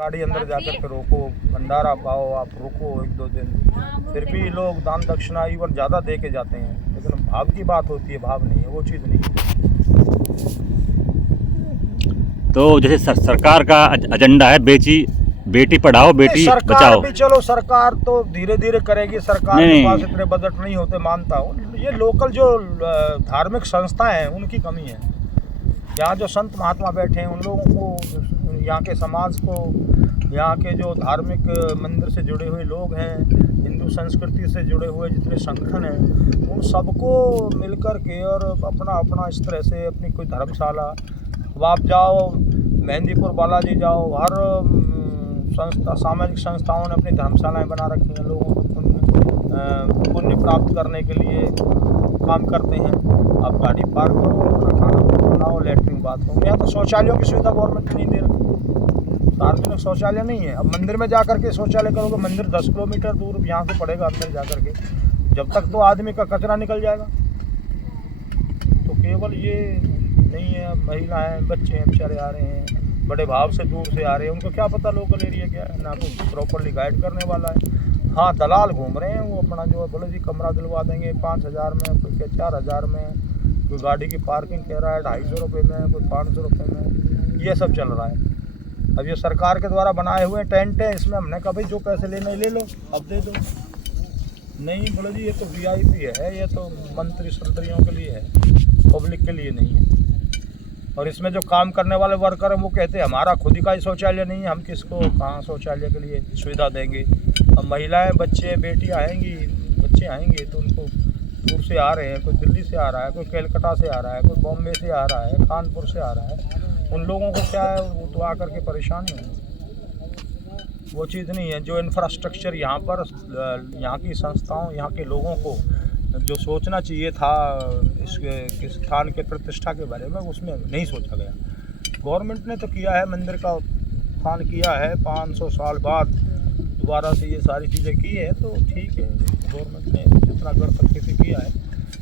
गाड़ी अंदर जाकर के रोको, भंडारा पाओ, आप रुको 1-2 दिन, फिर भी लोग दान दक्षिणा इवन ज़्यादा दे के जाते हैं, लेकिन भाव की बात होती है, भाव नहीं है, वो चीज़ नहीं है। तो जैसे सरकार का एजेंडा है बेटी पढ़ाओ बेटी बचाओ। भी चलो सरकार तो धीरे धीरे करेगी, सरकार के पास इतने बजट नहीं होते, मानता हूँ। ये लोकल जो धार्मिक संस्थाएं हैं उनकी कमी है। यहाँ जो संत महात्मा बैठे हैं उन लोगों को, यहाँ के समाज को, यहाँ के जो धार्मिक मंदिर से जुड़े हुए लोग हैं, हिंदू संस्कृति से जुड़े हुए जितने संगठन हैं, उन सबको मिलकर के और अपना अपना इस तरह से अपनी कोई धर्मशाला, अब आप जाओ मेहंदीपुर बालाजी जाओ, हर संस्था सामाजिक संस्थाओं ने अपनी धर्मशालाएं बना रखी हैं, लोगों को पुण्य प्राप्त करने के लिए काम करते हैं। आप गाड़ी पार्क करो, अपना खाना बनाओ, लेटरिन बाथरूम। यहाँ तो शौचालयों की सुविधा गवर्नमेंट नहीं दे रही, सार्वजनिक शौचालय नहीं है। अब मंदिर में जा कर के शौचालय करोगे, मंदिर 10 किलोमीटर दूर यहाँ से पड़ेगा अंदर जा कर के, जब तक तो आदमी का कचरा निकल जाएगा। तो केवल ये नहीं है, महिलाएं बच्चे हैं बेचारे आ रहे हैं, बड़े भाव से दूर से आ रहे हैं, उनको क्या पता लोकल एरिया क्या है, ना कोई प्रॉपरली गाइड करने वाला है। हाँ, दलाल घूम रहे हैं, वो अपना जो है बोले जी कमरा दिलवा देंगे 5,000 में, कोई 4,000 में, कोई गाड़ी की पार्किंग कह रहा है 250 रुपये में, कोई 500 रुपये में, ये सब चल रहा है। अब ये सरकार के द्वारा बनाए हुए टेंट है, इसमें हमने कहा भाई जो पैसे लेने ले लो, अब दे दो। नहीं बोले जी ये तो VIP है, ये तो मंत्री संतरियों के लिए है, पब्लिक के लिए नहीं है। और इसमें जो काम करने वाले वर्कर हैं वो कहते हैं हमारा खुद ही का ही शौचालय नहीं है, हम किसको कहाँ शौचालय के लिए सुविधा देंगे। अब महिलाएं बच्चे बेटियां आएंगी, बच्चे आएंगे तो उनको दूर से आ रहे हैं, कोई दिल्ली से आ रहा है, कोई कलकत्ता से आ रहा है, कोई बॉम्बे से आ रहा है, कानपुर से आ रहा है, उन लोगों को क्या है, वो तो आकर के परेशानी है। वो चीज़ नहीं है। जो इंफ्रास्ट्रक्चर यहाँ पर, यहाँ की संस्थाओं, यहाँ के लोगों को जो सोचना चाहिए था इस स्थान के प्रतिष्ठा के बारे में, उसमें नहीं सोचा गया। गवर्नमेंट ने तो किया है, मंदिर का उत्थान किया है, 500 साल बाद दोबारा से ये सारी चीज़ें की है, तो ठीक है, गवर्नमेंट ने जितना कर सकती थी किया है।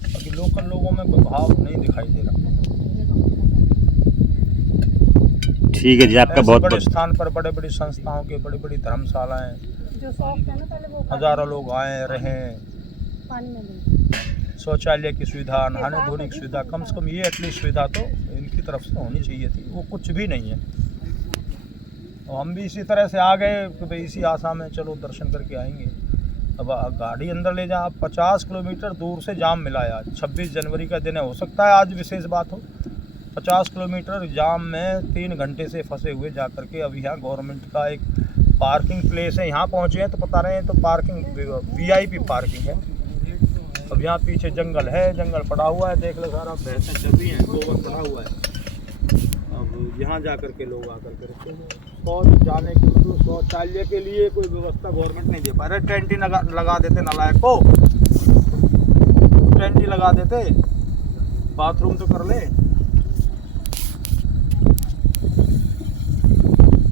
बाकी लोकल लोगों में कोई भाव नहीं दिखाई दे रहा। ठीक है जी, आपका बहुत बड़े स्थान पर बड़े बड़ी संस्थाओं के बड़ी बड़ी धर्मशालाएं, हज़ारों लोग आए रहें, शौचालय की सुविधा, नहाने धोने की सुविधा, कम से कम ये एटलीस्ट सुविधा तो इनकी तरफ से होनी चाहिए थी, वो कुछ भी नहीं है। और हम भी इसी तरह से आ गए कि भाई इसी आशा में चलो दर्शन करके आएंगे। अब गाड़ी अंदर ले जा, 50 किलोमीटर दूर से जाम मिला है आज, 26 जनवरी का दिन है, हो सकता है आज विशेष बात हो। 50 किलोमीटर जाम में 3 घंटे से फंसे हुए जा करके। अब यहाँ गवर्नमेंट का एक पार्किंग प्लेस है, यहाँ पहुँचे हैं तो पता रहे हैं तो पार्किंग VIP पार्किंग है। अब यहाँ पीछे जंगल है, जंगल पड़ा हुआ है, देख लो सारा, भैंसें चल रही हैं, गोबर पड़ा हुआ है। अब यहाँ जा कर के लोग आकर के शौच जाने के, तो शौचालय के लिए कोई व्यवस्था गवर्नमेंट नहीं दे पा रहे। टेंट ही लगा देते नालायक को, टेंट ही लगा देते, बाथरूम तो कर ले।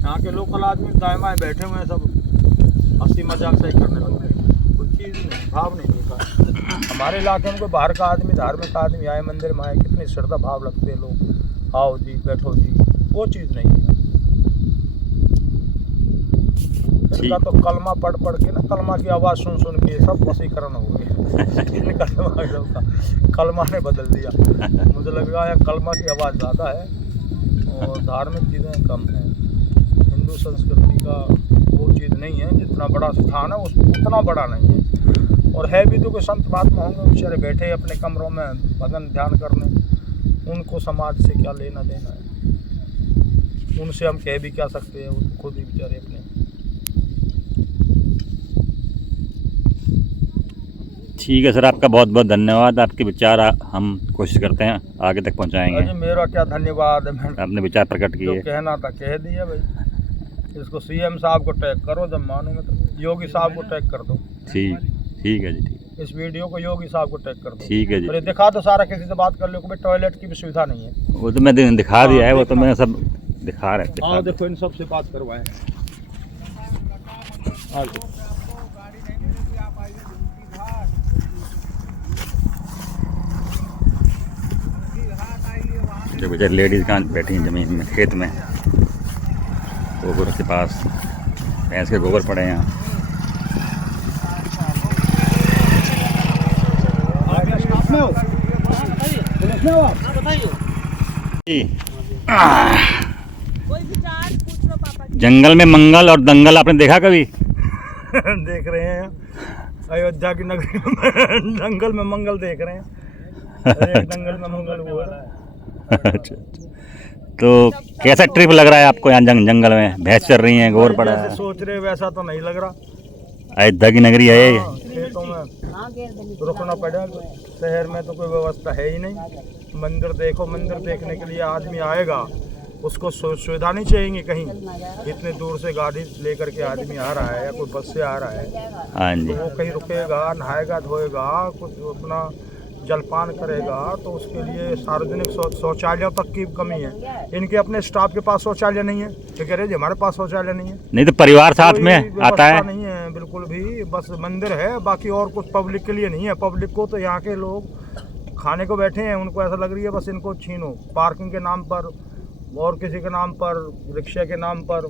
यहाँ के लोकल आदमी दाएं बाएं बैठे हुए हैं, सब हंसी मजाक सही करने लगे, कोई चीज़ नहीं, भाव नहीं दिखा। हमारे इलाके में कोई बाहर का आदमी, धार्मिक आदमी आए मंदिर में आए, कितनी श्रद्धा भाव लगते हैं लोग, आओ जी बैठो जी, वो चीज़ नहीं है। इनका तो कलमा पढ़ के ना, कलमा की आवाज़ सुन के सब वशीकरण हो गए। इन कलमा ने बदल दिया। मुझे लगा है कलमा की आवाज़ ज़्यादा है और धार्मिक चीज़ें कम हैं। हिंदू संस्कृति का वो चीज़ नहीं है, जितना बड़ा स्थान है उतना बड़ा नहीं है। और है भी तो कोई संत महात्मा होंगे बेचारे बैठे अपने कमरों में भजन ध्यान करने, उनको समाज से क्या लेना देना है, उनसे हम कह भी क्या सकते हैं, वो खुद ही बेचारे अपने। ठीक है सर, आपका बहुत बहुत धन्यवाद। आपके विचार हम कोशिश करते हैं आगे तक पहुंचाएंगे। मेरा क्या धन्यवाद है, आपने विचार प्रकट किए, जो कहना था कह दिया भाई। इसको CM साहब को टैग करो, जब मानूंगे तो योगी साहब को टैग कर दो। ठीक है जी, ठीक। इस वीडियो को योगी साहब को टैग कर दो। ठीक है जी। और दिखा दो सारा, किसी से बात कर लो कि भाई टॉयलेट की भी सुविधा नहीं है। वो तो मैं दिखा दिया है, वो तो मैंने सब दिखा रहे। हाँ देखो, इन सब से बात करवाएं। जो बेचारे लेडीज कहाँ बैठी हैं ज़मीन में, खेत में, गोबर के पास भैंस के गोबर पड़े हैं यहाँ। जंगल में मंगल और दंगल आपने देखा कभी? देख रहे हैं अयोध्या की नगरी में जंगल में मंगल देख रहे हैं। अरे जंगल में मंगल हुआ है। तो कैसा ट्रिप लग रहा है आपको यहाँ जंगल में? भैंस चल रही हैं, गोबर पड़ा है। जैसे सोच रहे वैसा तो नहीं लग रहा। अयोध्या की नगरी है ये। खेतों में रुकना पड़ेगा, शहर में तो कोई व्यवस्था है ही नहीं। मंदिर देखो, मंदिर देखने के लिए आदमी आएगा, उसको सुविधा नहीं चाहिए कहीं। इतने दूर से गाड़ी लेकर के आदमी आ रहा है या कोई बस से आ रहा है, हाँ जी, तो वो कहीं रुकेगा, नहाएगा, धोएगा, कुछ अपना जलपान करेगा, तो उसके लिए सार्वजनिक शौचालयों तक की कमी है। इनके अपने स्टाफ के पास शौचालय नहीं है, तो कह रहे जी हमारे पास शौचालय नहीं है। नहीं तो परिवार साथ में आता है? नहीं है बिल्कुल भी, बस मंदिर है, बाकी और कुछ पब्लिक के लिए नहीं है। पब्लिक को तो यहाँ के लोग खाने को बैठे हैं, उनको ऐसा लग रही है बस इनको छीनो, पार्किंग के नाम पर और किसी के नाम पर, रिक्शे के नाम पर।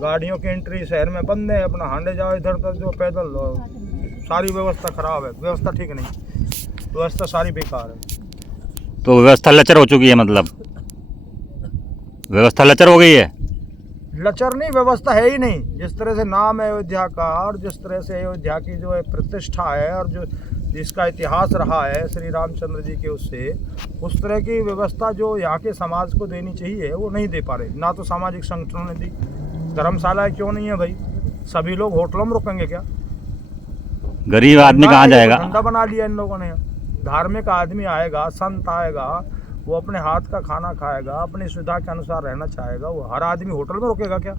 गाड़ियों की एंट्री शहर में बंद है, अपना हांडे जाओ इधर तक जो पैदल। सारी व्यवस्था खराब है, व्यवस्था ठीक नहीं, व्यवस्था सारी बेकार है। तो व्यवस्था लचर हो चुकी है, मतलब व्यवस्था लचर हो गई है? लचर नहीं, व्यवस्था है ही नहीं। जिस तरह से नाम है अयोध्या का और जिस तरह से अयोध्या की जो है प्रतिष्ठा है और जो जिसका इतिहास रहा है श्री रामचंद्र जी के, उससे उस तरह की व्यवस्था जो यहाँ के समाज को देनी चाहिए वो नहीं दे पा रहे। ना तो सामाजिक संगठनों ने दी। धर्मशाला क्यों नहीं है भाई? सभी लोग होटलों में रुकेंगे क्या? गरीब आदमी कहाँ जाएगा? धंधा बना लिया इन लोगों ने। धार्मिक आदमी आएगा, संत आएगा, वो अपने हाथ का खाना खाएगा, अपनी सुविधा के अनुसार रहना चाहेगा। वो हर आदमी होटल में रुकेगा क्या?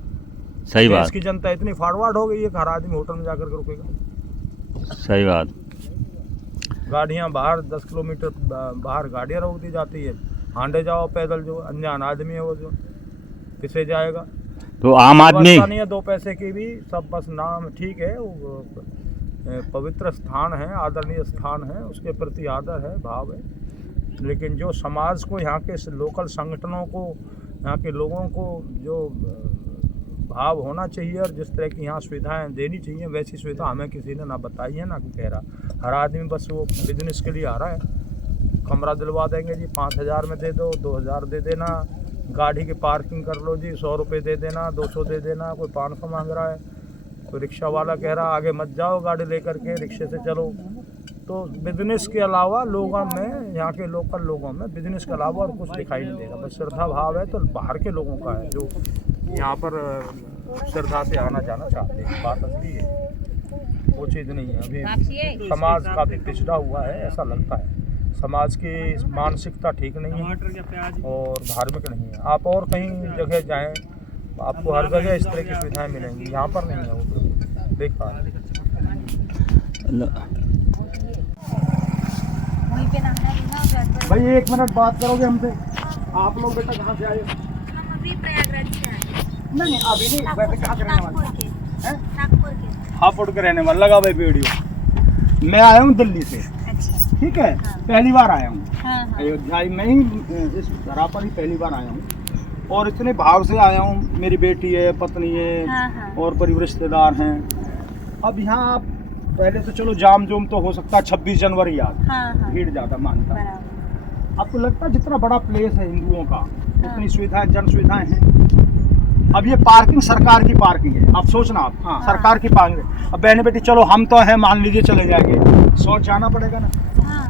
सही बात। देश की जनता इतनी फॉरवर्ड हो गई है कि हर आदमी होटल में जाकर के रुकेगा। सही बात। गाड़ियाँ बाहर 10 किलोमीटर बाहर गाड़ियाँ रोक दी जाती है। हांडे जाओ पैदल, जो अनजान आदमी है वो जो किसे जाएगा? तो आम आदमी नहीं है 2 पैसे की भी, सब बस नाम ठीक है। वो पवित्र स्थान है, आदरणीय स्थान है, उसके प्रति आदर है, भाव है, लेकिन जो समाज को, यहाँ के लोकल संगठनों को, यहाँ के लोगों को जो भाव होना चाहिए और जिस तरह की यहाँ सुविधाएं देनी चाहिए, वैसी सुविधा हमें किसी ने ना बताई है ना कह रहा। हर आदमी बस वो बिजनेस के लिए आ रहा है। कमरा दिलवा देंगे जी, 5000 में दे दो, 2000 दे देना, गाड़ी की पार्किंग कर लो जी, 100 रुपये दे देना, 200 दे देना, कोई 500 मांग रहा है, कोई रिक्शा वाला कह रहा आगे मत जाओ, गाड़ी लेकर के रिक्शे से चलो। तो बिजनेस के अलावा लोगों में, यहाँ के लोकल लोगों में बिजनेस के अलावा और कुछ दिखाई नहीं देगा। बस श्रद्धा भाव है तो बाहर के लोगों का है जो यहाँ पर श्रद्धा से आना जाना चाहते हैं। बात असली है, वो चीज़ नहीं है। अभी समाज काफ़ी पिछड़ा हुआ है, ऐसा लगता है। समाज की मानसिकता ठीक नहीं है और धार्मिक नहीं है। आप और कहीं जगह जाएं, आपको हर जगह इस तरह की सुविधाएं मिलेंगी, यहाँ पर नहीं है। वो बेकार है। भाई 1 मिनट बात करोगे हमसे? आप लोग बेटा कहाँ से आए? हम अभी प्रयागराज से आए। नहीं अभी नहीं, वैसे कहाँ के रहने वाले हैं? नागपुर के। हापुड़ के रहने वाला। लगा भाई वीडियो। मैं आया हूँ दिल्ली से, अच्छा, ठीक है। पहली बार आया हूँ हाँ। अयोध्या में ही, इस धरा पर ही पहली बार आया हूँ और इतने भाव से आया हूँ। मेरी बेटी है, पत्नी है, हाँ। और परिवार रिश्तेदार हैं। अब यहाँ आप पहले तो चलो जाम जोम तो हो सकता है, 26 जनवरी याद, हाँ। भीड़ ज़्यादा मानता। बराबर। आपको लगता है जितना बड़ा प्लेस है हिंदुओं का, उतनी सुविधाएं, जन सुविधाएं हैं। अब ये पार्किंग सरकार की पार्किंग है। आप सोचना, आप हाँ। सरकार की पार्किंग है। अब बहने बेटी चलो हम तो है, मान लीजिए चले जाएंगे, शौच जाना पड़ेगा ना। हाँ।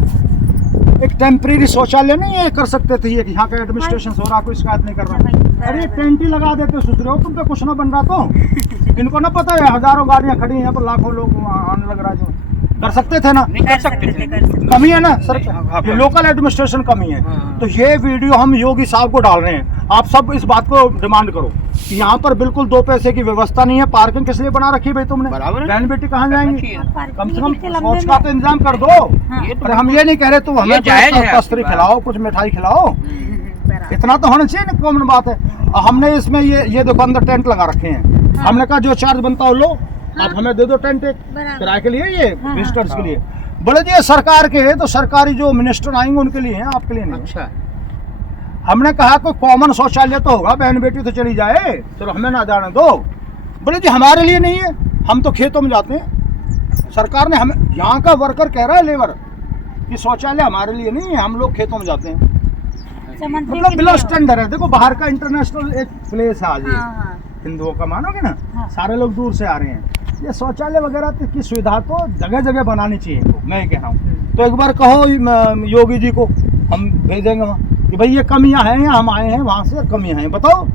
एक टेम्परेरी शौचालय नहीं है कर सकते थे ये कि यहाँ का एडमिनिस्ट्रेशन हो रहा, कोई शिकायत नहीं कर रहा। अरे टेंट ही लगा देते, सोच रहे हो तुम पे कुछ ना बन रहा तो इनको ना पता है हजारों गाड़ियाँ खड़ी हैं यहाँ पर, लाखों लोग आने लग रहा है। जो कर सकते थे ना, कर सकते थे। कमी है ना सर, ये लोकल एडमिनिस्ट्रेशन कमी है। तो ये वीडियो हम योगी साहब को डाल रहे हैं। आप सब इस बात को डिमांड करो कि यहाँ पर बिल्कुल 2 पैसे की व्यवस्था नहीं है। पार्किंग किस लिए बना रखी है भाई तुमने? बहन बेटी कहाँ जाएंगी? कम से कम शौच का तो इंतजाम कर दो। अरे हम ये नहीं कह रहे तुम हमें कस्तूरी खिलाओ, कुछ मिठाई खिलाओ, इतना तो होना चाहिए ना, कॉमन बात है। हमने इसमें ये देखो अंदर टेंट लगा रखे हैं। हमने कहा जो चार्ज बनता हो लो, आप हमें दे दो टेंट एक किराए के लिए, ये विजिटर्स के लिए। बोले जी सरकार के है तो सरकारी जो मिनिस्टर आएंगे उनके लिए हैं, आपके लिए नहीं। अच्छा, हमने कहा कोई कॉमन शौचालय तो होगा, बहन बेटी तो चली जाए, चलो हमें ना जाने दो। बोले जी हमारे लिए नहीं है, हम तो खेतों में जाते हैं। सरकार ने हमें, यहाँ का वर्कर कह रहा है लेबर कि शौचालय हमारे लिए नहीं है, हम लोग खेतों में जाते हैं। मतलब बिलो स्टैंडर्ड है। देखो बाहर का इंटरनेशनल एक प्लेस है आज ये, हिंदुओं का मानोगे ना, सारे लोग दूर से आ रहे हैं। ये शौचालय वगैरह की सुविधा तो जगह जगह बनानी चाहिए इनको, मैं कह रहा हूँ। तो एक बार कहो योगी जी को, हम भेजेंगे वहाँ कि भाई ये कमियां हैं, या हम आए हैं वहाँ से कमियां हैं, बताओ।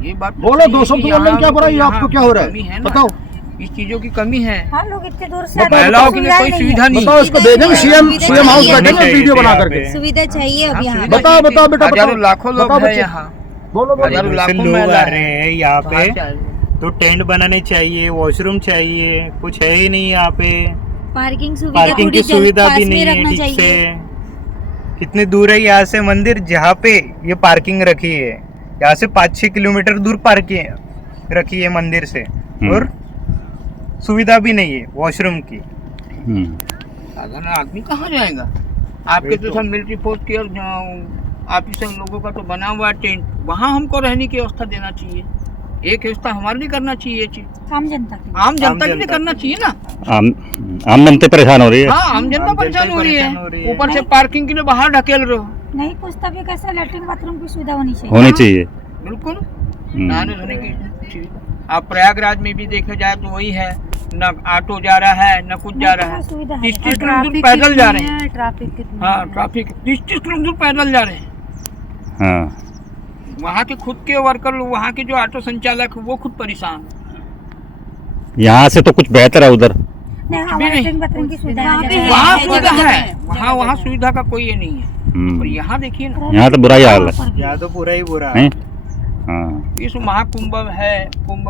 ये बात बोलो 200 बोलने क्या बुराई, आपको क्या हो रहा है बताओ। इस चीजों की कमी है, हम लोग इतने दूर से महिलाओं के लिए कोई सुविधा नहीं। बताओ, इसको भेजेंगे सीएम हाउस बैठेंगे वीडियो बना करके। सुविधा चाहिए अब यहाँ। बताओ बताओ बेटा, हजारों लाखों लोग हैं यहाँ, बोलो हजारों लाखों लोग महिला आ रहे हैं यहाँ पे, हैं। तो टेंट बनाने चाहिए, वॉशरूम चाहिए, कुछ है ही नहीं यहाँ पे। पार्किंग सुविधा पार्किंग की सुविधा भी नहीं है ठीक से। कितनी दूर है यहाँ से मंदिर जहाँ पे ये पार्किंग रखी है, यहाँ से 5-6 किलोमीटर दूर पार्किंग रखी है मंदिर से, और सुविधा भी नहीं है वॉशरूम की। साधारण आदमी कहाँ जाएगा? आपके तो सब मिलिट्री फोर्स के ऑफिसर लोगों का तो बना हुआ टेंट, वहाँ हमको रहने की व्यवस्था देना चाहिए। एक व्यवस्था हमारे लिए करना चाहिए, ये चीज आम जनता के लिए। आम जनता के लिए करना चाहिए ना। आम जनता परेशान हो रही है। हाँ, आम जनता परेशान हो रही है, ऊपर से पार्किंग के लिए बाहर ढकेल रहे हो। नहीं कुछ तभी कैसा लेटरिन बाथरूम की सुविधा होनी चाहिए। बिल्कुल नहाने धोने की चीज। आप प्रयागराज में भी देखा जाए तो वही है, न ऑटो जा रहा है न कुछ जा रहा है, 30 किलोमीटर पैदल जा रहे हैं। ट्रैफिक हाँ, ट्रैफिक 30 किलोमीटर पैदल जा रहे हैं। हाँ, वहाँ के खुद के वर्कर, वहाँ के जो ऑटो संचालक वो खुद परेशान। यहाँ से तो कुछ बेहतर है उधर। लेटरिन बाथरूम की सुविधा वहाँ सुविधा है, वहाँ सुविधा का कोई ये नहीं है। और यहाँ देखिए ना, यहाँ तो बुरा ही हाल है। यहाँ तो पूरा ही बुरा हैं? है। हाँ, इस कुंभ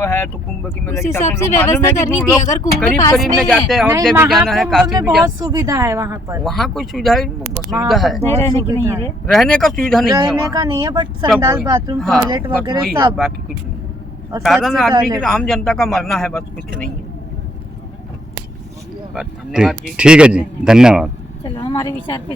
है तो कुंभ की उस हिसाब से व्यवस्था करनी थी। अगर कुंभ करीब पास करीब में में जाते हैं, हौजे भी जाना है, काशी भी बहुत जाना सुविधा है वहाँ पर। वहाँ कोई सुविधा है? नहीं रहने की नहीं है। रहने का सुविधा नहीं है रहने वहाँ। का नहीं है, बट सब संडास वही। बाथरूम हाँ, टॉयलेट बस वगैरह वही है, सब। बाकी कुछ नहीं। और साधारण स्वच्छ आदमी टॉयलेट। के, आम जनता का मरना है, बस कुछ नहीं है। बस धन्यवाद जी। ठीक है जी, धन्यवाद। चलो हमारे विचार पे